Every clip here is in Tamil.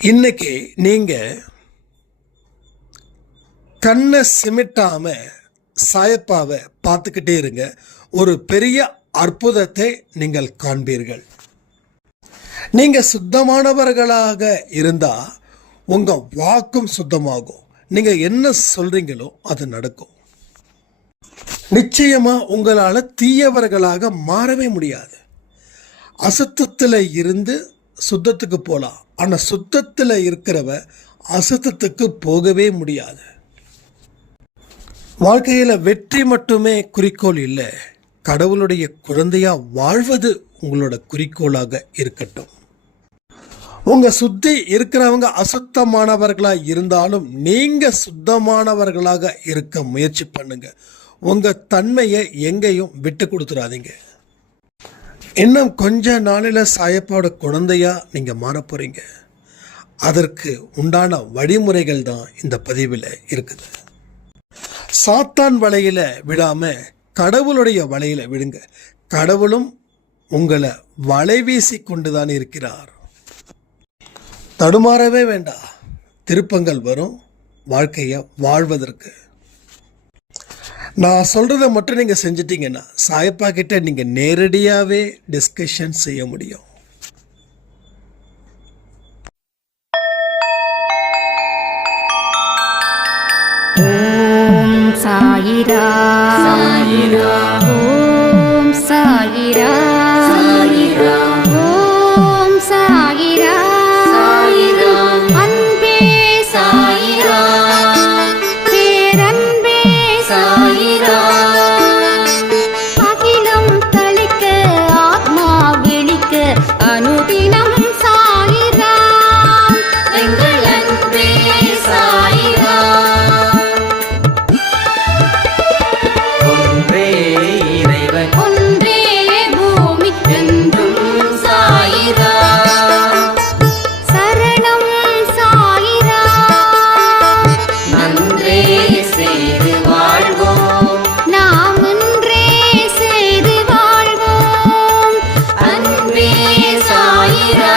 இன்னைக்கு நீங்க கண்ணை சிமிட்டாம சாயப்பாவை பார்த்துக்கிட்டே இருங்க. ஒரு பெரிய அற்புதத்தை நீங்கள் காண்பீர்கள். நீங்க சுத்தமானவர்களாக இருந்தா உங்க வாக்கும் சுத்தமாகும். நீங்க என்ன சொல்றீங்களோ அது நடக்கும். நிச்சயமா உங்களால தீயவர்களாக மாறவே முடியாது. அசுத்தத்தில் இருந்து சுத்தத்துக்கு போகலாம், ஆனால் சுத்தத்தில் இருக்கிறவ அசுத்தத்துக்கு போகவே முடியாது. வாழ்க்கையில் வெற்றி மட்டுமே குறிக்கோள் இல்லை, கடவுளுடைய குழந்தையா வாழ்வது உங்களோட குறிக்கோளாக இருக்கட்டும். உங்க சுத்தி இருக்கிறவங்க அசுத்தமானவர்களாக இருந்தாலும் நீங்க சுத்தமானவர்களாக இருக்க முயற்சி பண்ணுங்க. உங்க தன்மையை எங்கேயும் விட்டு கொடுத்துடாதீங்க. இன்னும் கொஞ்ச நாளில் சாயப்பாவோட குழந்தையா நீங்கள் மாற போகிறீங்க. அதற்கு உண்டான வழிமுறைகள் தான் இந்த பதிவில் இருக்குது. சாத்தான் வலையில் விடாமல் கடவுளுடைய வலையில் விடுங்க. கடவுளும் உங்களை வலை வீசி கொண்டு தான் இருக்கிறார். தடுமாறவே வேண்டாம். திருப்பங்கள் வரும் வாழ்க்கையை வாழ்வதற்கு. நான் சொல்கிறத மட்டும் நீங்கள் செஞ்சிட்டிங்கன்னா சாயப்பா கிட்ட நீங்கள் நேரடியாகவே டிஸ்கஷன் செய்ய முடியும். ஓம் சாயிரா சாயிரா, ஓம் சாயிரா சாயிரா, ஓம் சாயிரா சாயிரா, அன்பே சாயிரா, பேரன்பே சாயிரா, அகிலம் தளிக்க ஆத்மா விழிக்க அனுதினம் சாயிரா, எங்கள் அன்பே சாயிரா. ஒன்றே இறைவன், ஒன்றே பூமிக்கென்றும் சாயிரா, சரணம் சாயிரா, நன்றே செய்து வாழ்வோம், நாம் ஒன்றே செய்து வாழ்வோம், அன்பே சாயிரா.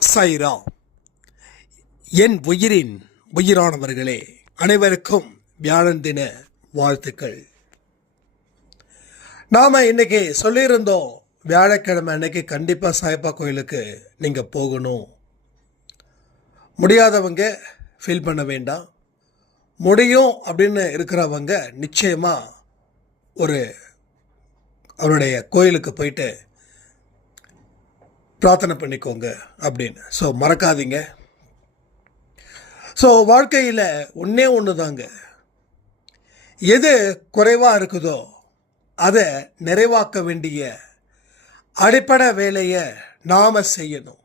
சாயிரா. என் உயிரின் உயிரானவர்களே, அனைவருக்கும் வியாழன் தின வாழ்த்துக்கள். நாம் இன்னைக்கு சொல்லியிருந்தோம், வியாழக்கிழமை அன்னைக்கு கண்டிப்பாக சாயப்பா கோயிலுக்கு நீங்கள் போகணும். முடியாதவங்க ஃபீல் பண்ண வேண்டாம். முடியும் அப்படின்னு இருக்கிறவங்க நிச்சயமாக அவருடைய கோயிலுக்கு போயிட்டு பிரார்த்தனை பண்ணிக்கோங்க அப்படின்னு. ஸோ மறக்காதீங்க. ஸோ வாழ்க்கையில் ஒன்றே ஒன்று தாங்க, எது குறைவாக இருக்குதோ அதை நிறைவாக்க வேண்டிய அடிப்படை வேலையை நாம் செய்யணும்.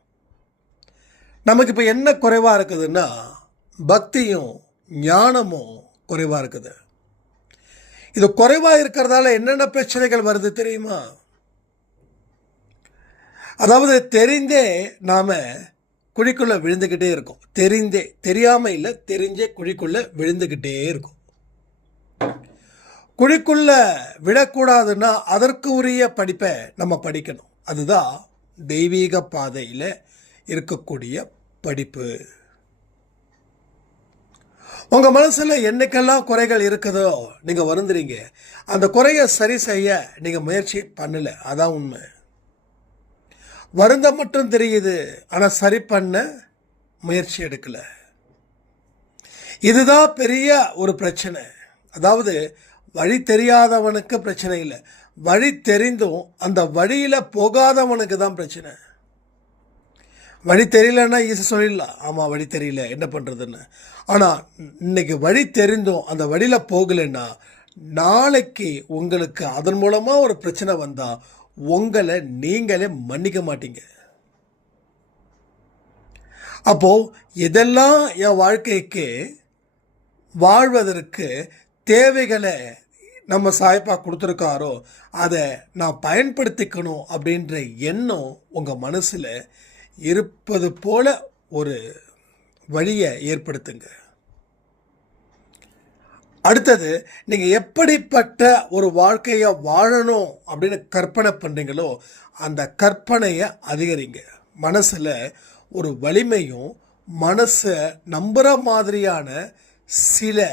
நமக்கு இப்போ என்ன குறைவாக இருக்குதுன்னா பக்தியும் ஞானமும் குறைவாக இருக்குது. இது குறைவாக இருக்கிறதால என்னென்ன பிரச்சனைகள் வருது தெரியுமா? அதாவது தெரிந்தே நாம் குழிக்குள்ளே விழுந்துக்கிட்டே இருக்கோம். தெரியாமல் இல்லை, தெரிஞ்சே குழிக்குள்ளே விழுந்துக்கிட்டே இருக்கும். குழிக்குள்ளே விடக்கூடாதுன்னா அதற்கு உரிய படிப்பை நம்ம படிக்கணும். அதுதான் தெய்வீக பாதையில் இருக்கக்கூடிய படிப்பு. உங்கள் மனசில் என்னைக்கெல்லாம் குறைகள் இருக்குதோ நீங்கள் வருந்துறீங்க. அந்த குறையை சரி செய்ய நீங்கள் முயற்சி பண்ணலை, அதான் உண்மை. வருந்த மட்டும் தெரியுது, ஆனால் சரி பண்ண முயற்சி எடுக்கலை. இதுதான் பெரிய ஒரு பிரச்சனை. அதாவது வழி தெரியாதவனுக்கு பிரச்சனை இல்லை, வழி தெரிந்தும் அந்த வழியில் போகாதவனுக்கு தான் பிரச்சனை. வழி தெரியலன்னா ஈஸி சொல்லிடலாம், ஆமாம் வழி தெரியல என்ன பண்ணுறதுன்னு. ஆனால் இன்னைக்கு வழி தெரிந்தும் அந்த வழியில் போகலைன்னா நாளைக்கு உங்களுக்கு அதன் மூலமாக ஒரு பிரச்சனை வந்தால் உங்களை நீங்களே மன்னிக்க மாட்டீங்க. அப்போது இதெல்லாம் என் வாழ்க்கைக்கு வாழ்வதற்கு தேவைகளை நம்ம சாயப்பா கொடுத்துருக்காரோ அதை நான் பயன்படுத்திக்கணும் அப்படின்ற எண்ணம் உங்கள் மனசில் இருப்பது போல ஒரு வழியை ஏற்படுத்துங்க. அடுத்தது, நீங்கள் எப்படிப்பட்ட ஒரு வாழ்க்கையை வாழணும் அப்படின்னு கற்பனை பண்ணுறீங்களோ அந்த கற்பனையை அதிகரிங்க. மனசில் ஒரு வலிமையும் மனசை நம்புகிற மாதிரியான சில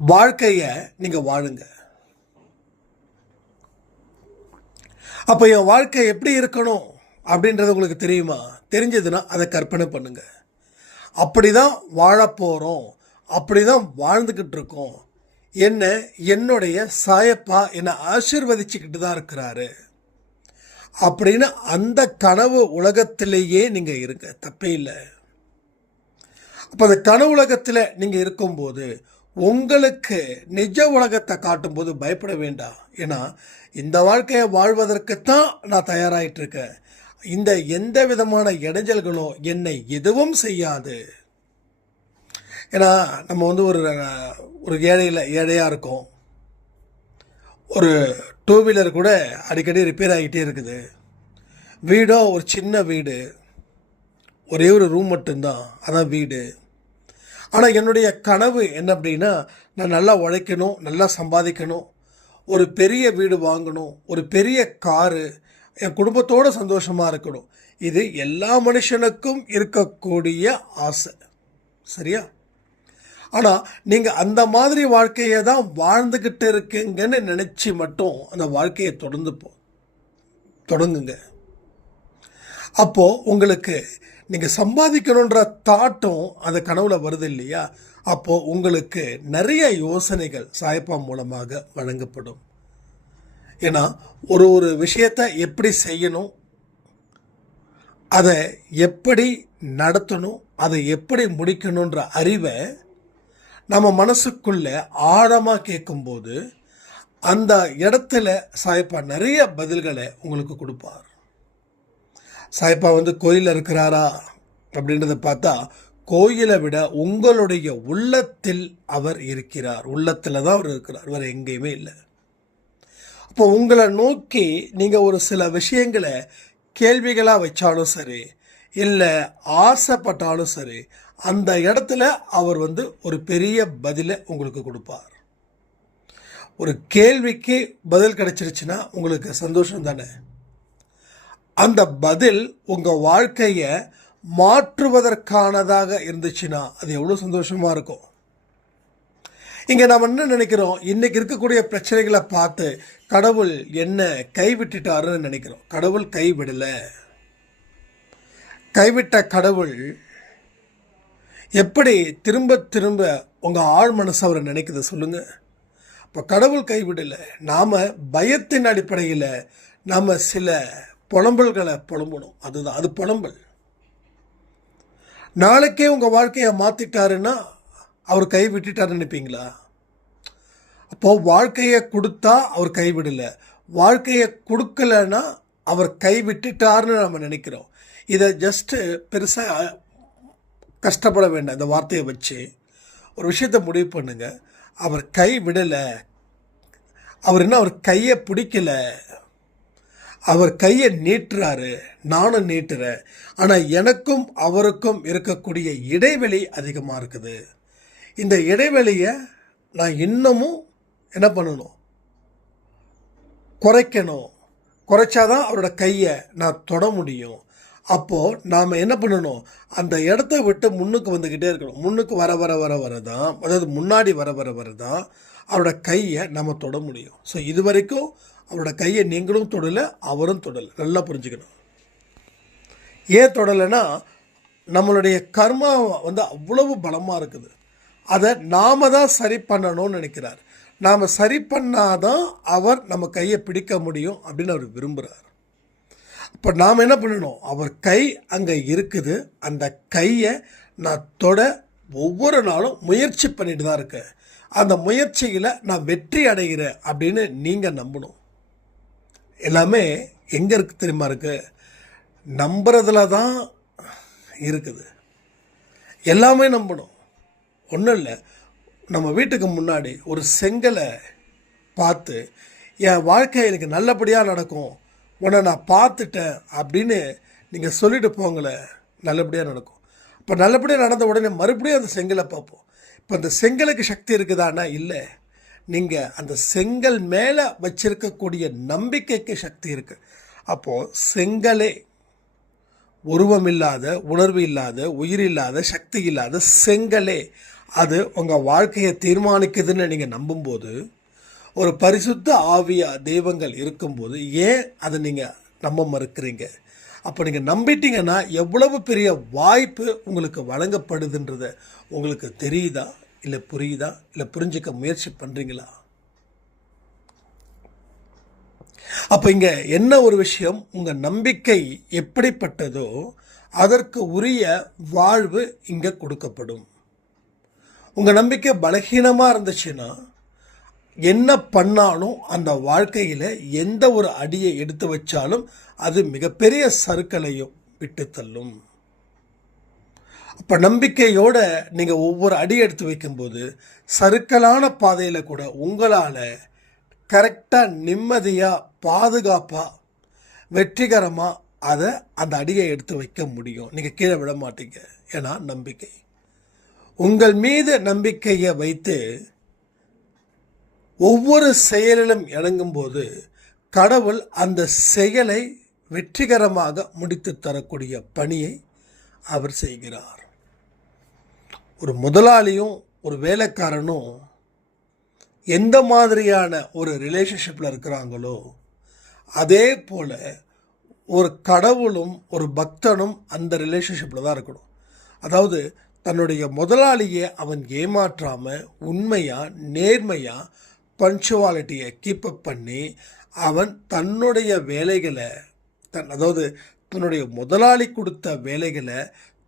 வாழ்க்கையை நீங்கள் வாழுங்க. அப்போ என் வாழ்க்கை எப்படி இருக்கணும் அப்படின்றது உங்களுக்கு தெரியுமா? தெரிஞ்சதுன்னா அதை கற்பனை பண்ணுங்க. அப்படி தான் வாழப்போகிறோம், அப்படி தான் வாழ்ந்துக்கிட்டு இருக்கோம், என்னுடைய சாயப்பா என்னை ஆசீர்வதிச்சுக்கிட்டு தான் இருக்கிறாரு அப்படின்னு அந்த கனவு உலகத்திலேயே நீங்கள் இருங்க, தப்பே இல்லை. அப்போ அந்த கனவு உலகத்தில் நீங்கள் இருக்கும்போது உங்களுக்கு நிஜ உலகத்தை காட்டும்போது பயப்பட வேண்டாம். ஏன்னா இந்த வாழ்க்கையை வாழ்வதற்குத்தான் நான் தயாராகிட்டு இருக்கேன். இந்த எந்த விதமான இடைஞ்சல்களும் என்னை எதுவும் செய்யாது. ஏன்னா நம்ம வந்து ஒரு ஏழையாக இருக்கோம். ஒரு டூ வீலர் கூட அடிக்கடி ரிப்பேர் ஆகிட்டே இருக்குது. வீடோ ஒரு சின்ன வீடு, ஒரே ஒரு ரூம் மட்டும்தான், அதான் வீடு. ஆனால் என்னுடைய கனவு என்ன அப்படின்னா, நான் நல்லா உழைக்கணும், நல்லா சம்பாதிக்கணும், ஒரு பெரிய வீடு வாங்கணும், ஒரு பெரிய காரு, என் குடும்பத்தோடு சந்தோஷமாக இருக்கணும். இது எல்லா மனுஷனுக்கும் இருக்கக்கூடிய ஆசை, சரியா? ஆனால் நீங்கள் அந்த மாதிரி வாழ்க்கையை தான் வாழ்ந்துக்கிட்டு இருக்கீங்கன்னு நினச்சி மட்டும் அந்த வாழ்க்கையை தொடங்குங்க. அப்போது உங்களுக்கு நீங்கள் சம்பாதிக்கணுன்ற தாட்டும் அந்த கனவுல வருது இல்லையா? அப்போது உங்களுக்கு நிறைய யோசனைகள் சாயப்பா மூலமாக வழங்கப்படும். ஏன்னா ஒரு விஷயத்தை எப்படி செய்யணும், அதை எப்படி நடத்தணும், அதை எப்படி முடிக்கணுன்ற அறிவை நம்ம மனசுக்குள்ளே ஆழமாக கேட்கும்போது அந்த இடத்துல சாயப்பா நிறைய பதில்களை உங்களுக்கு கொடுப்பார். சாயப்பா வந்து கோயிலில் இருக்கிறாரா அப்படின்றத பார்த்தா, கோயிலை விட உங்களுடைய உள்ளத்தில் அவர் இருக்கிறார். உள்ளத்தில் தான் அவர் இருக்கிறார், வேறு எங்கேயுமே இல்லை. அப்போ உங்களை நோக்கி நீங்கள் ஒரு சில விஷயங்களை கேள்விகளாக வச்சாலும் சரி, இல்லை ஆசைப்பட்டாலும் சரி, அந்த இடத்துல அவர் வந்து ஒரு பெரிய பதிலை உங்களுக்கு கொடுப்பார். ஒரு கேள்விக்கு பதில் கிடைச்சிருச்சுன்னா உங்களுக்கு சந்தோஷம் தானே? அந்த பதில் உங்கள் வாழ்க்கையை மாற்றுவதற்கானதாக இருந்துச்சுன்னா அது எவ்வளோ சந்தோஷமாக இருக்கும். இங்கே நாம் என்ன நினைக்கிறோம், இன்றைக்கி இருக்கக்கூடிய பிரச்சனைகளை பார்த்து கடவுள் என்ன கைவிட்டுட்டாருன்னு நினைக்கிறோம். கடவுள் கைவிடலை. கைவிட்ட கடவுள் எப்படி திரும்ப திரும்ப உங்கள் ஆழ் மனசு அவரை நினைக்குது சொல்லுங்கள்? இப்போ கடவுள் கைவிடலை. நாம் பயத்தின் அடிப்படையில் நாம் சில புலம்பல்களை புலம்பணும். அதுதான், அது புலம்பல். நாளைக்கே உங்கள் வாழ்க்கையை மாற்றிட்டாருன்னா அவர் கை விட்டுட்டாருன்னு நினைப்பீங்களா? அப்போது வாழ்க்கையை கொடுத்தா அவர் கைவிடலை, வாழ்க்கையை கொடுக்கலன்னா அவர் கை விட்டுட்டாருன்னு நம்ம நினைக்கிறோம். இதை ஜஸ்ட்டு பெருசாக கஷ்டப்பட வேண்டாம். இந்த வார்த்தையை வச்சு ஒரு விஷயத்தை முடிவு பண்ணுங்க. அவர் கை விடலை, அவர் என்ன அவர் கையை பிடிக்கலை, அவர் கையை நீட்டுறாரு, நானும் நீட்டுறேன். ஆனால் எனக்கும் அவருக்கும் இருக்கக்கூடிய இடைவெளி அதிகமாக இருக்குது. இந்த இடைவெளியை நான் இன்னமும் என்ன பண்ணணும், குறைக்கணும். குறைச்சாதான் அவரோட கையை நான் தொட முடியும். அப்போது நாம் என்ன பண்ணணும், அந்த இடத்த விட்டு முன்னுக்கு வந்துக்கிட்டே இருக்கணும். முன்னுக்கு வர வர வர வர தான், அதாவது முன்னாடி வர வர வர தான் அவரோட கையை நம்ம தொட முடியும். ஸோ இது வரைக்கும் அவரோட கையை நீங்களும் தொடலை, அவரும் தொடலை. நல்லா புரிஞ்சுக்கணும். ஏன் தொடலைன்னா, நம்மளுடைய கர்மா வந்து அவ்வளவு பலமாக இருக்குது. அதை நாம் தான் சரி பண்ணணும்னு நினைக்கிறார். நாம் சரி பண்ணாதான் அவர் நம்ம கையை பிடிக்க முடியும் அப்படின்னு அவர் விரும்புகிறார். இப்போ நாம் என்ன பண்ணணும், அவர் கை அங்கே இருக்குது, அந்த கையை நான் தொட ஒவ்வொரு நாளும் முயற்சி பண்ணிட்டு தான் இருக்கேன். அந்த முயற்சியில் நான் வெற்றி அடைகிறேன் அப்படின்னு நீங்கள் நம்பணும். எல்லாமே எங்கே இருக்குது தெரியுமா? இருக்குது, நம்புறதுல தான் இருக்குது. எல்லாமே நம்பணும். ஒன்றும் இல்லை, நம்ம வீட்டுக்கு முன்னாடி ஒரு செங்கலை பார்த்து என் வாழ்க்கை எனக்கு நல்லபடியாக நடக்கும், உன்னை நான் பார்த்துட்டேன் அப்படின்னு நீங்கள் சொல்லிட்டு போங்களேன், நல்லபடியாக நடக்கும். இப்போ நல்லபடியாக நடந்த உடனே மறுபடியும் அந்த செங்கலை பார்ப்போம். இப்போ அந்த செங்கலுக்கு சக்தி இருக்குதானா? இல்லை. நீங்கள் அந்த செங்கல் மேலே வச்சிருக்கக்கூடிய நம்பிக்கைக்கு சக்தி இருக்குது. அப்போது செங்கலே உருவம் இல்லாத, உணர்வு இல்லாத, உயிர் இல்லாத, சக்தி இல்லாத செங்கலே அது உங்கள் வாழ்க்கையை தீர்மானிக்குதுன்னு நீங்கள் நம்பும்போது, ஒரு பரிசுத்த ஆவியா தெய்வங்கள் இருக்கும்போது ஏன் அதை நீங்கள் நம்ப மறுக்கிறீங்க? அப்போ நீங்கள் நம்பிட்டீங்கன்னா எவ்வளவு பெரிய வாய்ப்பு உங்களுக்கு வழங்கப்படுதுன்றத உங்களுக்கு தெரியுதா, இல்லை புரியுதா, இல்லை புரிஞ்சுக்க முயற்சி பண்ணுறீங்களா? அப்போ இங்கே என்ன ஒரு விஷயம், உங்கள் நம்பிக்கை எப்படிப்பட்டதோ அதற்கு உரிய வாழ்வு இங்கே கொடுக்கப்படும். உங்கள் நம்பிக்கை பலகீனமாக இருந்துச்சுன்னா என்ன பண்ணாலும் அந்த வாழ்க்கையில் எந்த ஒரு அடியை எடுத்து வச்சாலும் அது மிகப்பெரிய சறுக்கலையும் விட்டு தள்ளும். அப்போ நம்பிக்கையோட நீங்கள் ஒவ்வொரு அடி எடுத்து வைக்கும்போது சறுக்கலான பாதையில் கூட உங்களால் கரெக்டாக, நிம்மதியாக, பாதுகாப்பாக, வெற்றிகரமாக அதை அந்த அடியை எடுத்து வைக்க முடியும். நீங்கள் கீழே விட மாட்டீங்க. ஏன்னா நம்பிக்கை. உங்கள் மீது நம்பிக்கையை வைத்து ஒவ்வொரு செயலிலும் இறங்கும்போது கடவுள் அந்த செயலை வெற்றிகரமாக முடித்து தரக்கூடிய பணியை அவர் செய்கிறார். ஒரு முதலாளியும் ஒரு வேலைக்காரனும் எந்த மாதிரியான ஒரு ரிலேஷன்ஷிப்பில் இருக்கிறாங்களோ அதே போல் ஒரு கடவுளும் ஒரு பக்தனும் அந்த ரிலேஷன்ஷிப்பில் தான் இருக்கணும். அதாவது தன்னுடைய முதலாளியை அவன் ஏமாற்றாமல் உண்மையாக, நேர்மையாக, பங்க்சுவாலிட்டியை கீப்பப் பண்ணி அவன் தன்னுடைய வேலைகளை அதாவது தன்னுடைய முதலாளி கொடுத்த வேலைகளை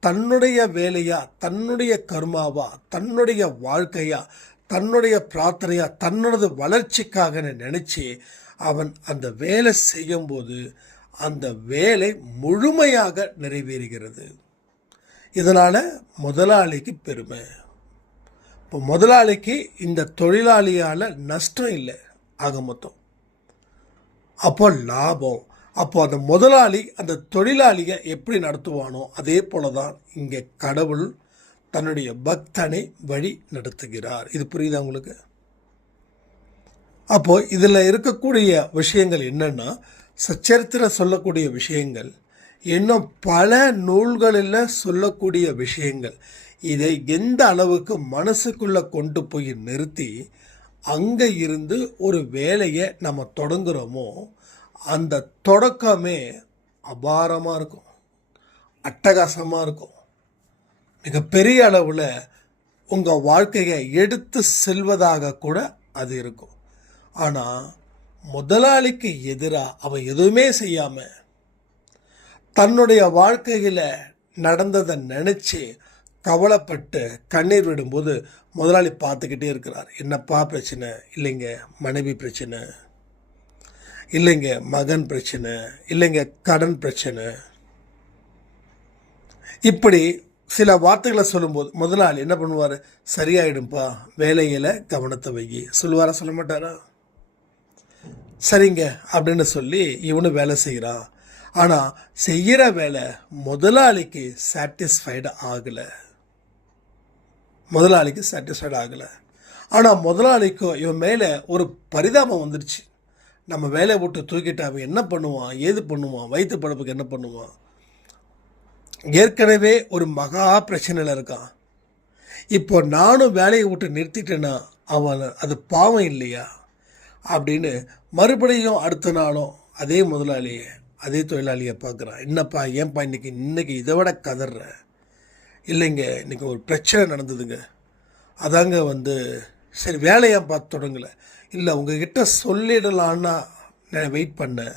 தன்னுடைய வேலையாக, தன்னுடைய கர்மாவா, தன்னுடைய வாழ்க்கையா, தன்னுடைய பிரார்த்தனையா, தன்னோட வளர்ச்சிக்காக நினச்சி அவன் அந்த வேலை செய்யும்போது அந்த வேலை முழுமையாக நிறைவேறுகிறது. இதனால் முதலாளிக்கு பெருமை. இப்போ முதலாளிக்கு இந்த தொழிலாளியால் நஷ்டம் இல்லை ஆக மொத்தம். அப்போ லாபம். அப்போ அந்த முதலாளி அந்த தொழிலாளியை எப்படி நடத்துவானோ அதே போல தான் இங்கே கடவுள் தன்னுடைய பக்தனை வழி நடத்துகிறார். இது புரியுதா உங்களுக்கு? அப்போது இதில் இருக்கக்கூடிய விஷயங்கள் என்னென்னா, சச்சரித்திரம் சொல்லக்கூடிய விஷயங்கள், இன்னும் பல நூல்களில் சொல்லக்கூடிய விஷயங்கள், இதை எந்த அளவுக்கு மனசுக்குள்ளே கொண்டு போய் நிறுத்தி அங்கே இருந்து ஒரு வேலையை நம்ம தொடங்குகிறோமோ அந்த தொடக்கமே அபாரமாக இருக்கும், அட்டகாசமாக இருக்கும், மிகப்பெரிய அளவில் உங்கள் வாழ்க்கையை எடுத்து செல்வதாக கூட அது இருக்கும். ஆனால் முதலாளிக்கு எதிராக அவன் எதுவுமே செய்யாமல் தன்னுடைய வாழ்க்கையில் நடந்ததை நினச்சி கவலைப்பட்டு கண்ணீர் விடும்போது முதலாளி பார்த்துக்கிட்டே இருக்கிறார். என்னப்பா பிரச்சனை? இல்லைங்க மனைவி பிரச்சனை, இல்லைங்க மகன் பிரச்சனை, இல்லைங்க கடன் பிரச்சனை. இப்படி சில வார்த்தைகளை சொல்லும்போது முதலாளி என்ன பண்ணுவார்? சரியாயிடும்பா, வேலையில் கவனத்தை வை சொல்லுவாரா, சொல்ல மாட்டாரா? சரிங்க அப்படின்னு சொல்லி இவனு வேலை செய்கிறான். ஆனால் செய்கிற வேலை முதலாளிக்கு சாட்டிஸ்ஃபைடு ஆகலை. ஆனால் முதலாளிக்கும் இவன் மேலே ஒரு பரிதாபம் வந்துடுச்சு. நம்ம வேலையை விட்டு தூக்கிட்டு அவன் என்ன பண்ணுவான், ஏது பண்ணுவான், வயிற்று பழப்புக்கு என்ன பண்ணுவான், ஏற்கனவே ஒரு மகா பிரச்சனையில் இருக்கான். இப்போ நானும் வேலையை விட்டு நிறுத்திட்டேன்னா அவன் அது பாவம் இல்லையா அப்படின்னு மறுபடியும் அடுத்த நாளும் அதே முதலாளியை, அதே தொழிலாளியை பார்க்குறான். என்னப்பா, ஏன்ப்பா இன்னைக்கு இதை விட கதற? இல்லைங்க இன்றைக்கி ஒரு பிரச்சனை நடந்ததுங்க, அதாங்க சரி வேலையை பார்த்து தொடங்கலை. இல்லை உங்ககிட்ட சொல்லிடலான்னா நான் வெயிட் பண்ணேன்,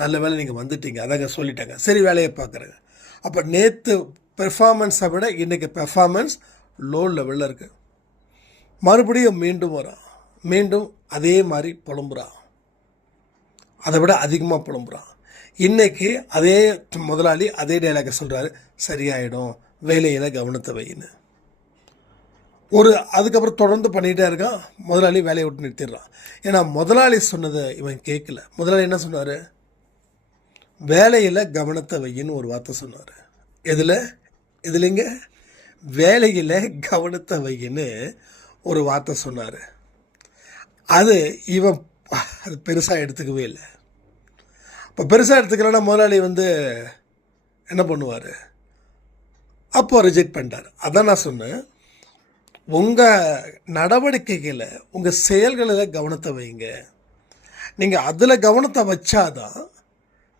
நல்ல வேலை நீங்கள் வந்துட்டீங்க, அதாங்க சொல்லிட்டாங்க, சரி வேலையை பார்க்குறேங்க. அப்போ நேற்று பெர்ஃபார்மன்ஸை விட இன்றைக்கி பெர்ஃபார்மன்ஸ் லோ லெவலில் இருக்குது. மறுபடியும் மீண்டும் வரான், மீண்டும் அதே மாதிரி புலம்புறான், அதை விட அதிகமாக புலம்புறான். இன்றைக்கி அதே முதலாளி அதே டைலாக சொல்கிறாரு, சரியாயிடும், வேலையில் கவனத்தை வைன்னு. அதுக்கப்புறம் தொடர்ந்து பண்ணிகிட்டே இருக்கான். முதலாளி வேலையை விட்டு நிறுத்திடுறான். ஏன்னா முதலாளி சொன்னதை இவன் கேட்கல. முதலாளி என்ன சொன்னார்? வேலையில் கவனத்தை வையின்னு ஒரு வார்த்தை சொன்னார். எதில்? இதுலைங்க வேலையில் கவனத்தை வைன்னு ஒரு வார்த்தை சொன்னார். அது இவன் அது பெருசாக எடுத்துக்கவே இல்லை. இப்போ பெருசாக எடுத்துக்கலன்னா முதலாளி என்ன பண்ணுவார்? அப்போ ரிஜெக்ட் பண்ணிட்டார். அதான் நான் சொன்னேன், உங்கள் நடவடிக்கைகளை உங்கள் செயல்களில் கவனத்தை வைங்க. நீங்கள் அதில் கவனத்தை வச்சாதான்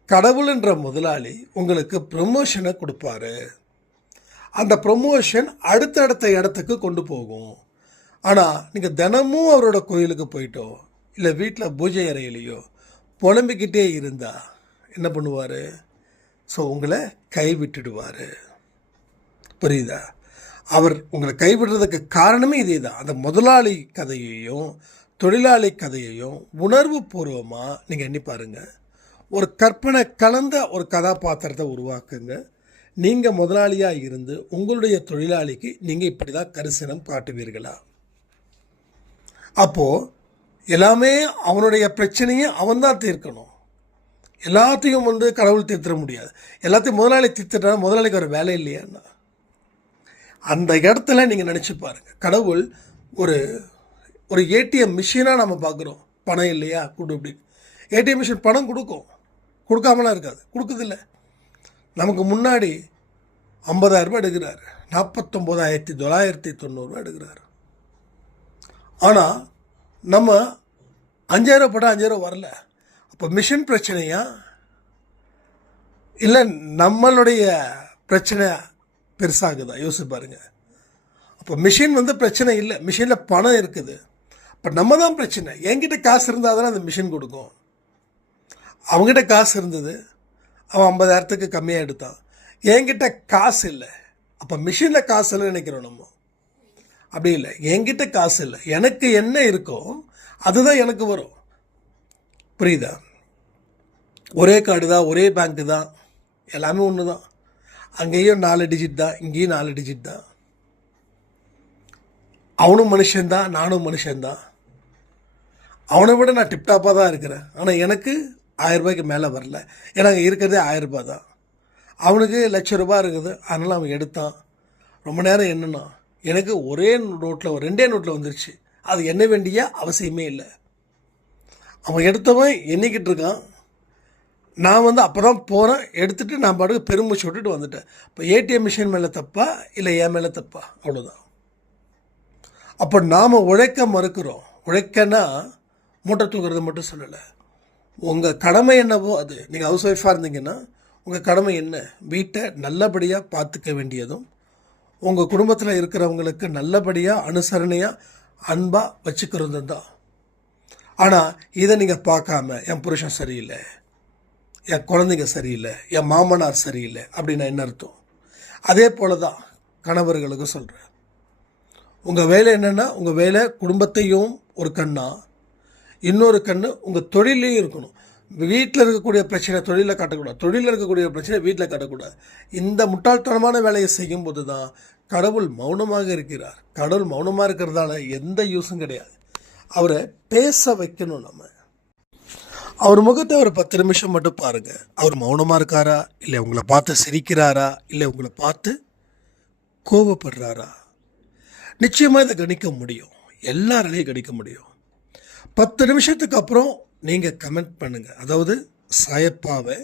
கடவுள்ன்ற முதலாளி உங்களுக்கு ப்ரொமோஷனை கொடுப்பாரு. அந்த ப்ரொமோஷன் அடுத்தடுத்த இடத்துக்கு கொண்டு போகும். ஆனால் நீங்கள் தினமும் அவரோட கோயிலுக்கு போயிட்டோ இல்லை வீட்டில் பூஜை அறையிலையோ புலம்பிக்கிட்டே இருந்தால் என்ன பண்ணுவார்? ஸோ உங்களை கைவிட்டுடுவார். புரியுதா? அவர் உங்களை கைவிடுறதுக்கு காரணமே இதே தான். அந்த முதலாளி கதையையும் தொழிலாளி கதையையும் உணர்வு பூர்வமாக நீங்கள் எண்ணி பாருங்கள். ஒரு கற்பனை கலந்த ஒரு கதாபாத்திரத்தை உருவாக்குங்க. நீங்கள் முதலாளியாக இருந்து உங்களுடைய தொழிலாளிக்கு நீங்கள் இப்படி தான் கரிசனம் காட்டுவீர்களா? அப்போது எல்லாமே அவனுடைய பிரச்சனையை அவன் தான் தீர்க்கணும். எல்லாத்தையும் கடவுள் தீர்த்திட முடியாது. எல்லாத்தையும் முதலாளி தீர்த்துட்டா முதலாளிக்கு ஒரு வேலை இல்லையான்னா அந்த இடத்துல நீங்கள் நினச்சி பாருங்கள். கடவுள் ஒரு ஒரு ஏடிஎம் மிஷினாக நம்ம பார்க்குறோம். பணம் இல்லையா கொடு அப்படின்னு. ஏடிஎம் மிஷின் பணம் கொடுக்கும், கொடுக்காமலாம் இருக்காது, கொடுக்குதில்ல. நமக்கு முன்னாடி 50,000 ரூபாய் எடுக்கிறார், 49,990 எடுக்கிறார். ஆனால் நம்ம 5,000 போட்டால் 5,000 வரல. அப்போ மிஷின் பிரச்சனையா இல்லை நம்மளுடைய பிரச்சனை பெருசாகுதா? யோசிச்சு பாருங்க. அப்போ மிஷின் பிரச்சனை இல்லை, மிஷினில் பணம் இருக்குது. இப்போ நம்ம தான் பிரச்சனை. என்கிட்ட காசு இருந்தால் தானே அந்த மிஷின் கொடுக்கும். அவங்ககிட்ட காசு இருந்தது, அவன் 50,000க்கு கம்மியாக எடுத்தான். என்கிட்ட காசு இல்லை, அப்போ மிஷினில் காசு இல்லைன்னு நினைக்கிறோம் நம்ம. அப்படி இல்லை, என்கிட்ட காசு இல்லை, எனக்கு என்ன இருக்கோ அதுதான் எனக்கு வரும். புரியுதா? ஒரே கார்டு தான், ஒரே பேங்க்கு தான், எல்லாமே ஒன்று தான். அங்கேயும் 4 டிஜிட் தான், இங்கேயும் 4 டிஜிட் தான். அவனும் மனுஷன்தான், நானும் மனுஷன்தான். அவனை விட நான் டிப்டாப்பாக தான் இருக்கிறேன். ஆனால் எனக்கு 1000 ரூபாய்க்கு மேலே வரல. ஏன்னா அங்கே இருக்கிறதே 1000 ரூபாய் தான். அவனுக்கு 1,00,000 ரூபாய் இருக்குது, அதனால் அவன் எடுத்தான். ரொம்ப நேரம் என்னன்னா எனக்கு ஒரே நோட்டில் 2 நோட்டில் வந்துருச்சு. அது எண்ண வேண்டிய அவசியமே இல்லை. அவன் எடுத்தவன் எண்ணிக்கிட்டு இருக்கான். நான் அப்போ தான் போகிறேன், எடுத்துகிட்டு நான் பாட்டுக்கு பெருமூச்சு விட்டுட்டு வந்துட்டேன். இப்போ ஏடிஎம் மிஷின் மேலே தப்பா இல்லை என் மேலே தப்பா? அவ்வளோதான். அப்போ நாம் உழைக்க மறுக்கிறோம். உழைக்கன்னா மூட்டை தூக்குறது மட்டும் சொல்லலை. உங்கள் கடமை என்னவோ அது. நீங்கள் ஹவுஸ் ஒய்ஃபாக இருந்தீங்கன்னா உங்கள் கடமை என்ன? வீட்டை நல்லபடியாக பார்த்துக்க வேண்டியதும், உங்கள் குடும்பத்தில் இருக்கிறவங்களுக்கு நல்லபடியாக அனுசரணையாக அன்பாக வச்சுக்கிறதும் தான். ஆனால் இதை நீங்கள் பார்க்காம என் புருஷன் சரியில்லை, என் குழந்தைங்க சரியில்லை, என் மாமனார் சரியில்லை அப்படின்னா என்ன அர்த்தம்? அதே போல் தான் கணவர்களுக்கு சொல்கிறேன். உங்கள் வேலை என்னென்னா, உங்கள் வேலை குடும்பத்தையும் ஒரு கண்ணா, இன்னொரு கண்ணு உங்கள் தொழிலையும் இருக்கணும். வீட்டில் இருக்கக்கூடிய பிரச்சனை தொழிலில் காட்டக்கூடாது, தொழிலில் இருக்கக்கூடிய பிரச்சனை வீட்டில் காட்டக்கூடாது. இந்த முட்டாள்தனமான வேலையை செய்யும்போது தான் கடவுள் மௌனமாக இருக்கிறார். கடவுள் மௌனமாக இருக்கிறதால எந்த யூஸும் கிடையாது. அவரை பேச வைக்கணும். நம்ம அவர் முகத்தை ஒரு 10 நிமிஷம் மட்டும் பாருங்கள். அவர் மௌனமாக இருக்காரா, இல்லை உங்களை பார்த்து சிரிக்கிறாரா, இல்லை உங்களை பார்த்து கோபப்படுறாரா? நிச்சயமாக இதை கணிக்க முடியும், எல்லாராலையும் கணிக்க முடியும். 10 நிமிஷத்துக்கு அப்புறம் நீங்கள் கமெண்ட் பண்ணுங்கள். அதாவது சாயப்பாவை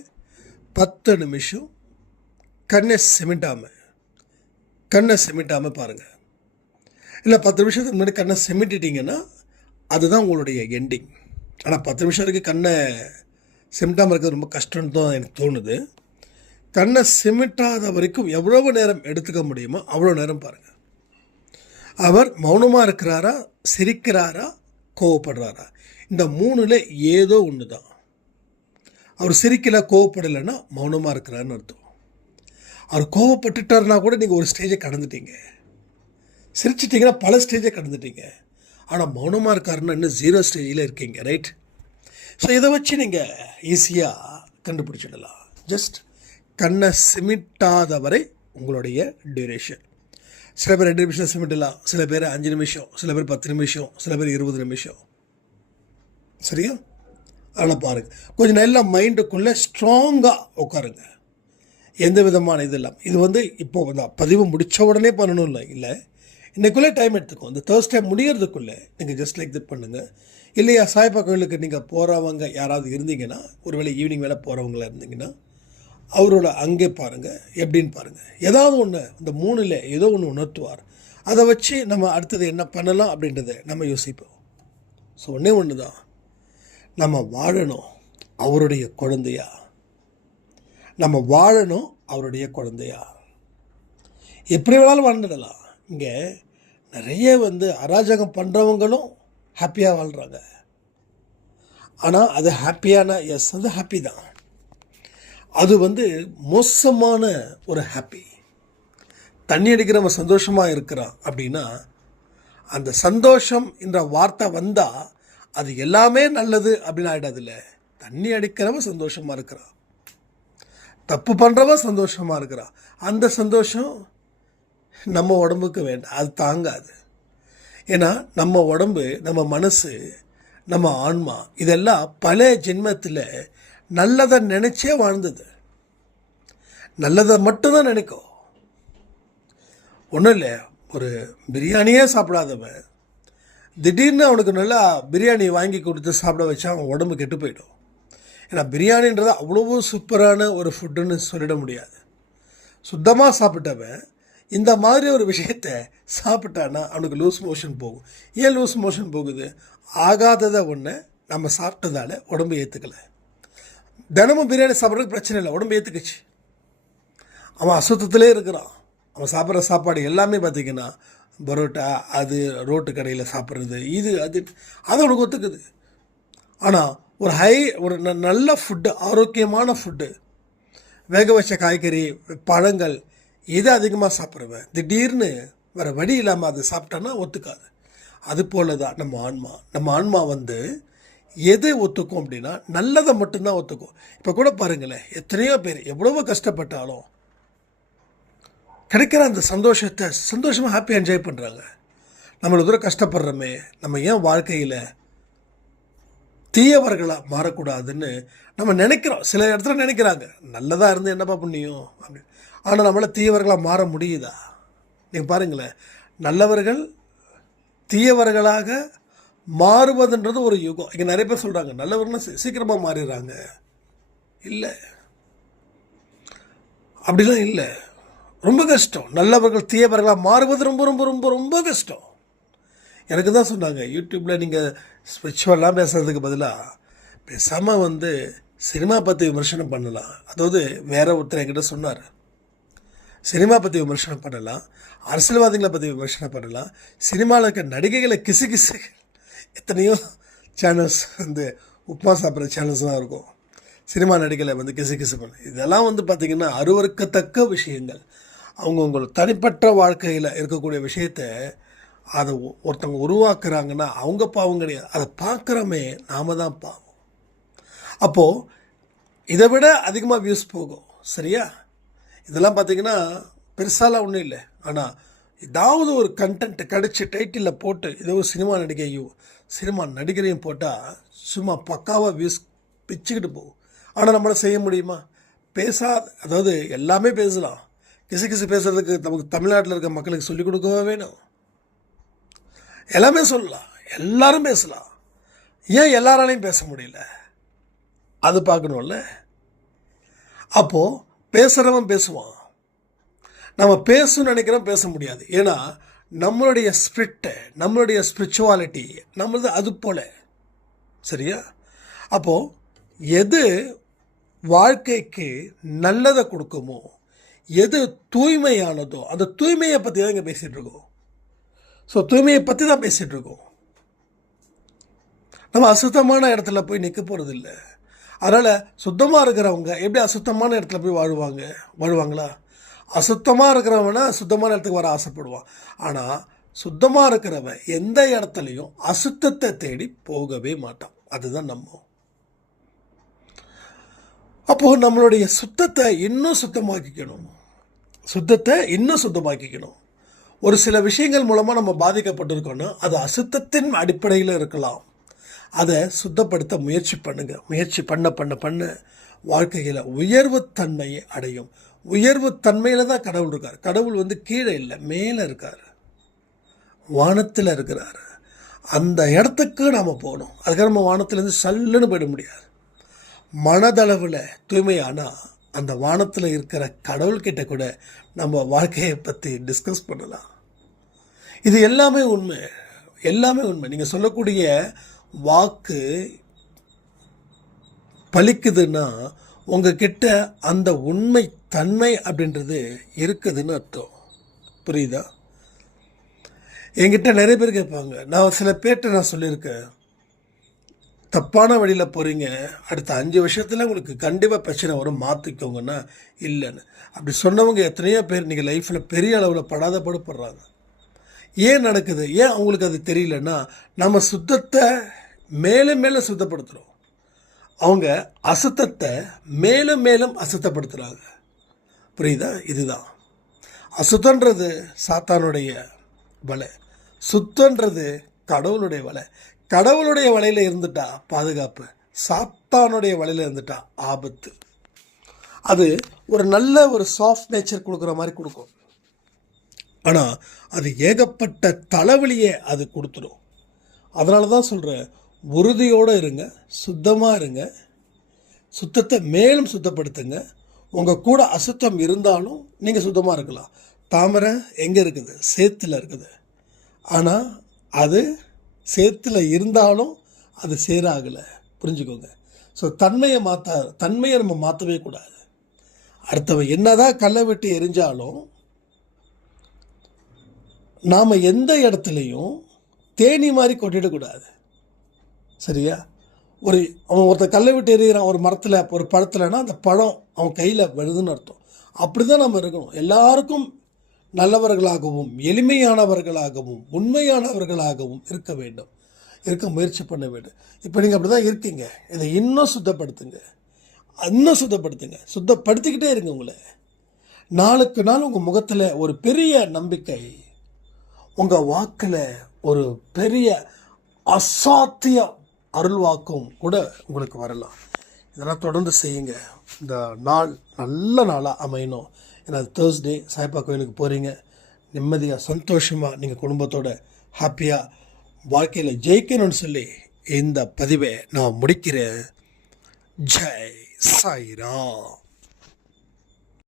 10 நிமிஷம் கண்ணை சிமிட்டாமல் பாருங்கள். இல்லை 10 நிமிஷத்துக்கு முன்னாடி கண்ணை சிமிட்டிட்டிங்கன்னா அதுதான் உங்களுடைய எண்டிங். ஆனால் 10 நிமிஷம் வரைக்கும் கண்ணை சிமிட்டாமல் இருக்கிறது ரொம்ப கஷ்டம்னு தான் எனக்கு தோணுது. கண்ணை சிமிட்டாத வரைக்கும் எவ்வளவு நேரம் எடுத்துக்க முடியுமோ அவ்வளோ நேரம் பாருங்கள். அவர் மௌனமாக இருக்கிறாரா, சிரிக்கிறாரா, கோவப்படுறாரா? இந்த 3ல் ஏதோ ஒன்று தான். அவர் சிரிக்கலை, கோவப்படலைன்னா மௌனமாக இருக்கிறாருன்னு அர்த்தம். அவர் கோவப்பட்டுட்டாருனா கூட நீங்கள் ஒரு ஸ்டேஜை கடந்துட்டீங்க. சிரிச்சிட்டிங்கன்னா பல ஸ்டேஜை கடந்துட்டீங்க. ஆனால் மௌனமாக இருக்காருன்னா இன்னும் 0 ஸ்டேஜில் இருக்கீங்க. ரைட்? ஸோ இதை வச்சு நீங்கள் ஈஸியாக கண்டுபிடிச்சிடலாம். ஜஸ்ட் கண்ணை சிமிட்டாத வரை உங்களுடைய டியூரேஷன். சில பேர் 2 நிமிஷம் சிமிட்டலாம், சில பேர் 5 நிமிஷம், சில பேர் 10 நிமிஷம், சில பேர் 20 நிமிஷம். சரியா? அதனால் பாருங்கள், கொஞ்சம் நல்லா மைண்டுக்குள்ளே ஸ்ட்ராங்காக உட்காருங்க. எந்த விதமான இது இல்லாமல். இது வந்து இப்போது இந்த பதிவு முடித்த உடனே பண்ணணும் இல்லை, இன்றைக்குள்ளே டைம் எடுத்துக்கும். இந்த தேர்ஸ்டே முடியறதுக்குள்ளே நீங்கள் ஜஸ்ட் லைக் இது பண்ணுங்கள். இல்லையா, சாய்பா கோயிலுக்கு நீங்கள் போகிறவங்க யாராவது இருந்தீங்கன்னா, ஒருவேளை ஈவினிங் வேலை போகிறவங்களா இருந்தீங்கன்னா அவரோட அங்கே பாருங்கள், எப்படின்னு பாருங்கள். ஏதாவது ஒன்று இந்த 3ல் ஏதோ ஒன்று உணர்த்துவார். அதை வச்சு நம்ம அடுத்தது என்ன பண்ணலாம் அப்படின்றத நம்ம யோசிப்போம். ஸோ ஒன்று தான், நம்ம வாழணும் அவருடைய குழந்தையா, நம்ம வாழணும் அவருடைய குழந்தையா. எப்படி வேணாலும் வாழ்ந்துடலாம். இங்கே நிறைய வந்து அராஜகம் பண்ணுறவங்களும் ஹாப்பியாக வாழ்கிறாங்க. ஆனால் அது ஹாப்பியான அது ஹாப்பி தான். அது வந்து மோசமான ஒரு ஹாப்பி. தண்ணி அடிக்கிறவன் சந்தோஷமாக இருக்கிறான் அப்படின்னா, அந்த சந்தோஷம் என்ற வார்த்தை வந்தால் அது எல்லாமே நல்லது அப்படின்னு ஆகிடாதுல்ல. தண்ணி அடிக்கிறவன் சந்தோஷமாக இருக்கிறான், தப்பு பண்ணுறவன் சந்தோஷமாக இருக்கிறான். அந்த சந்தோஷம் நம்ம உடம்புக்கு வேண்டாம், அது தாங்காது. ஏன்னா நம்ம உடம்பு, நம்ம மனசு, நம்ம ஆன்மா இதெல்லாம் பல ஜென்மத்தில் நல்லதை நினச்சே வாழ்ந்தது. நல்லதை மட்டும்தான் நினைக்கும். ஒன்றும் இல்லை, ஒரு பிரியாணியே சாப்பிடாதவன் திடீர்னு அவனுக்கு நல்லா பிரியாணி வாங்கி கொடுத்து சாப்பிட வச்சா அவன் உடம்பு கெட்டு போயிடும். ஏன்னா பிரியாணின்றது அவ்வளோ சூப்பரான ஒரு ஃபுட்டுன்னு சொல்லிட முடியாது. சுத்தமாக சாப்பிட்டவன் இந்த மாதிரி ஒரு விஷயத்தை சாப்பிட்டான்னா அவனுக்கு லூஸ் மோஷன் போகும். ஏன் லூஸ் மோஷன் போகுது? ஆகாததை ஒன்று நம்ம சாப்பிட்டதால உடம்பு ஏற்றுக்கலை. தினமும் பிரியாணி சாப்பிட்றதுக்கு பிரச்சனை இல்லை, உடம்பு ஏற்றுக்குச்சு. அவன் அசுத்தத்திலே இருக்கிறான். அவன் சாப்பிட்ற சாப்பாடு எல்லாமே பார்த்திங்கன்னா பரோட்டா, அது ரோட்டு கடையில் சாப்பிட்றது, இது அது அவனுக்கு ஒத்துக்குது. ஆனால் ஒரு நல்ல ஃபுட்டு, ஆரோக்கியமான ஃபுட்டு, வேக வச்ச காய்கறி, பழங்கள் இது அதிகமாக சாப்பிட்ருவேன். திடீர்னு வேறு வழி இல்லாமல் அதை சாப்பிட்டோன்னா ஒத்துக்காது. அது போல தான் நம்ம ஆன்மா வந்து எது ஒத்துக்கும் அப்படின்னா நல்லதை மட்டும்தான் ஒத்துக்கும். இப்போ கூட பாருங்களேன், எத்தனையோ பேர் எவ்வளவோ கஷ்டப்பட்டாலும் கிடைக்கிற அந்த சந்தோஷமாக ஹாப்பியாக என்ஜாய் பண்ணுறாங்க. நம்மளை தூரம் கஷ்டப்படுறோமே, நம்ம ஏன் வாழ்க்கையில் தீயவர்களாக மாறக்கூடாதுன்னு நம்ம நினைக்கிறோம். சில இடத்துல நினைக்கிறாங்க, நல்லதாக இருந்து என்னப்பா புண்ணியம் அப்படின்னு. ஆனால் நம்மளால் தீயவர்களாக மாற முடியுதா? நீங்கள் பாருங்களேன், நல்லவர்கள் தீயவர்களாக மாறுவதுன்றது ஒரு யுகம். இங்கே நிறைய பேர் சொல்கிறாங்க நல்லவர்கள்னா சீக்கிரமாக மாறிடுறாங்க. இல்லை, அப்படிலாம் இல்லை. ரொம்ப கஷ்டம். நல்லவர்கள் தீயவர்களாக மாறுவது ரொம்ப ரொம்ப ரொம்ப ரொம்ப கஷ்டம். எனக்கு தான் சொன்னாங்க, யூடியூப்பில் நீங்கள் ஸ்பிரிச்சுவலாக பேசுகிறதுக்கு பதிலாக பேசாமல் வந்து சினிமா பற்றி விமர்சனம் பண்ணலாம். அதாவது வேற ஒருத்தர் என்கிட்ட சொன்னார், சினிமா பற்றி விமர்சனம் பண்ணலாம், அரசியல்வாதிகளை பற்றி விமர்சனம் பண்ணலாம், சினிமாவில் இருக்க நடிகைகளை கிசு எத்தனையோ சேனல்ஸ் வந்து உப்புமா சாப்பிட்ற சேனல்ஸ்லாம் இருக்கும். சினிமா நடிகளை வந்து கிசு பண்ண, இதெல்லாம் வந்து பார்த்திங்கன்னா அருவருக்கத்தக்க விஷயங்கள். அவங்கவுங்க தனிப்பட்ட வாழ்க்கையில் இருக்கக்கூடிய விஷயத்தை அதை ஒருத்தவங்க உருவாக்குறாங்கன்னா அவங்க பாவம் கிடையாது, அதை பார்க்குறோமே நாம தான் பாவம். அப்போது இதை விட அதிகமாக வியூஸ் போகும். சரியா? இதெல்லாம் பார்த்திங்கன்னா பெருசாலாம் ஒன்றும் இல்லை. ஆனால் ஏதாவது ஒரு கண்டென்ட் கிடச்சி டைட்டிலில் போட்டு ஏதோ ஒரு சினிமா நடிகையும் சினிமா நடிகரையும் போட்டால் சும்மா பக்காவாக வியூஸ் பிச்சுக்கிட்டு போகும். ஆனால் நம்மளால் செய்ய முடியுமா? அதாவது எல்லாமே பேசலாம். கிசு பேசுகிறதுக்கு நமக்கு தமிழ்நாட்டில் இருக்க மக்களுக்கு சொல்லிக் கொடுக்கவே வேணும். எல்லாமே சொல்லலாம், எல்லாரும் பேசலாம். ஏன் எல்லாராலையும் பேச முடியல? அது பார்க்கணும்ல. அப்போது பேசுகிறவன் பேசுவான், நம்ம பேசணும்னு நினைக்கிறோம், பேச முடியாது. ஏன்னா நம்மளுடைய ஸ்பிரிட்டு, நம்மளுடைய ஸ்பிரிச்சுவாலிட்டி நம்மளது அது போல். சரியா? அப்போது எது வாழ்க்கைக்கு நல்லதை கொடுக்குமோ, எது தூய்மையானதோ அந்த தூய்மையை பற்றி தான் இங்கே பேசிகிட்டு இருக்கோம். ஸோ தூய்மையை பற்றி தான் பேசிகிட்டு இருக்கோம். நம்ம அசுத்தமான இடத்துல போய் நிற்க போகிறதில்ல. அதனால் சுத்தமாக இருக்கிறவங்க எப்படி அசுத்தமான இடத்துல போய் வாழ்வாங்களா? அசுத்தமாக இருக்கிறவனா சுத்தமான இடத்துக்கு வர ஆசைப்படுவான். ஆனால் சுத்தமாக இருக்கிறவன் எந்த இடத்துலையும் அசுத்தத்தை தேடி போகவே மாட்டான். அதுதான் நம்ம. அப்போது நம்மளுடைய சுத்தத்தை இன்னும் சுத்தமாக்கிக்கணும். ஒரு சில விஷயங்கள் மூலமாக நம்ம பாதிக்கப்பட்டிருக்கோன்னா அது அசுத்தத்தின் அடிப்படையில் இருக்கலாம். அதை சுத்தப்படுத்த முயற்சி பண்ண வாழ்க்கையில் உயர்வு தன்மையை அடையும். உயர்வு தன்மையில் தான் கடவுள் இருக்கார். கடவுள் வந்து கீழே இல்லை, மேலே இருக்கார், வானத்தில் இருக்கிறார். அந்த இடத்துக்கு நாம் போகணும். அதுக்காக நம்ம வானத்திலேருந்து சல்லுன்னு போயிட முடியாது. மனதளவில் தூய்மையானால் அந்த வானத்தில் இருக்கிற கடவுள்கிட்ட கூட நம்ம வாழ்க்கையை பற்றி டிஸ்கஸ் பண்ணலாம். இது எல்லாமே உண்மை, எல்லாமே உண்மை. நீங்கள் சொல்லக்கூடிய வாக்கு பலிக்குதுன்னா உங்ககிட்ட அந்த உண்மை தன்மை அப்படின்றது இருக்குதுன்னு அர்த்தம். புரியுதா? என்கிட்ட நிறைய பேர் கேட்பாங்க, நான் சில பேர்கிட்ட நான் சொல்லியிருக்கேன், தப்பான வழியில் போகிறீங்க, அடுத்த 5 வருஷத்தில் உங்களுக்கு கண்டிப்பாக பிரச்சனை வரும், மாற்றிக்கோங்கன்னா இல்லைன்னு. அப்படி சொன்னவங்க எத்தனையோ பேர் நீங்கள் லைஃப்பில் பெரிய அளவில் படாத படுப்படுறாங்க. ஏன் நடக்குது? ஏன் அவங்களுக்கு அது தெரியலன்னா, நம்ம சுத்தத்தை மேலும் மேலும் சுத்தப்படுத்துகிறோம், அவங்க அசுத்தத்தை மேலும் மேலும் அசுத்தப்படுத்துகிறாங்க. புரியுதா? இதுதான் அசுத்தன்றது சாத்தானுடைய வலை, சுத்தன்றது கடவுளுடைய வலை. கடவுளுடைய வலையில் இருந்துட்டா பாதுகாப்பு, சாத்தானுடைய வலையில் இருந்துட்டா ஆபத்து. அது ஒரு நல்ல ஒரு சாஃப்ட் நேச்சர் கொடுக்குற மாதிரி கொடுக்கும், ஆனால் அது ஏகப்பட்ட தலைவலியை அது கொடுத்துடும். அதனால தான் சொல்கிறேன், உறுதியோடு இருங்க, சுத்தமாக இருங்க, சுத்தத்தை மேலும் சுத்தப்படுத்துங்க. உங்கள் கூட அசுத்தம் இருந்தாலும் நீங்கள் சுத்தமாக இருக்கலாம். தாமரை எங்கே இருக்குது? சேத்துல இருக்குது. ஆனால் அது சேத்துல இருந்தாலும் அது சேராகலை. புரிஞ்சுக்கோங்க. ஸோ தன்மையை நம்ம மாற்றவே கூடாது. அடுத்தவன் என்னதான் கல்லை விட்டு எரிஞ்சாலும் நாம் எந்த இடத்துலையும் தேனி மாதிரி கொட்டிடக்கூடாது. சரியா? அவன் ஒருத்தர் கல்லை விட்டு எறிகிறான் ஒரு மரத்தில், ஒரு பழத்தில்னா அந்த பழம் அவன் கையில் வருதுன்னு அர்த்தம். அப்படி தான் நம்ம இருக்கணும். எல்லாருக்கும் நல்லவர்களாகவும் எளிமையானவர்களாகவும் உண்மையானவர்களாகவும் இருக்க முயற்சி பண்ண வேண்டும். இப்போ நீங்கள் அப்படி தான் இருக்கீங்க. இதை இன்னும் சுத்தப்படுத்துங்க, சுத்தப்படுத்திக்கிட்டே இருங்க. உங்களை நாளுக்கு நாள் உங்கள் முகத்தில் ஒரு பெரிய நம்பிக்கை, உங்கள் வாக்கில் ஒரு பெரிய அசாத்திய அருள்வாக்கும் கூட உங்களுக்கு வரலாம். இதெல்லாம் தொடர்ந்து செய்யுங்க. இந்த நாள் நல்ல நாளாக அமையணும். ஏன்னா தேர்ஸ்டே சாய்பா கோயிலுக்கு போகிறீங்க, நிம்மதியாக சந்தோஷமாக நீங்கள் குடும்பத்தோட ஹாப்பியாக வாழ்க்கையில் ஜெயிக்கணும்னு சொல்லி இந்த பதிவை நான் முடிக்கிறேன். ஜெய் சாய்ராம்.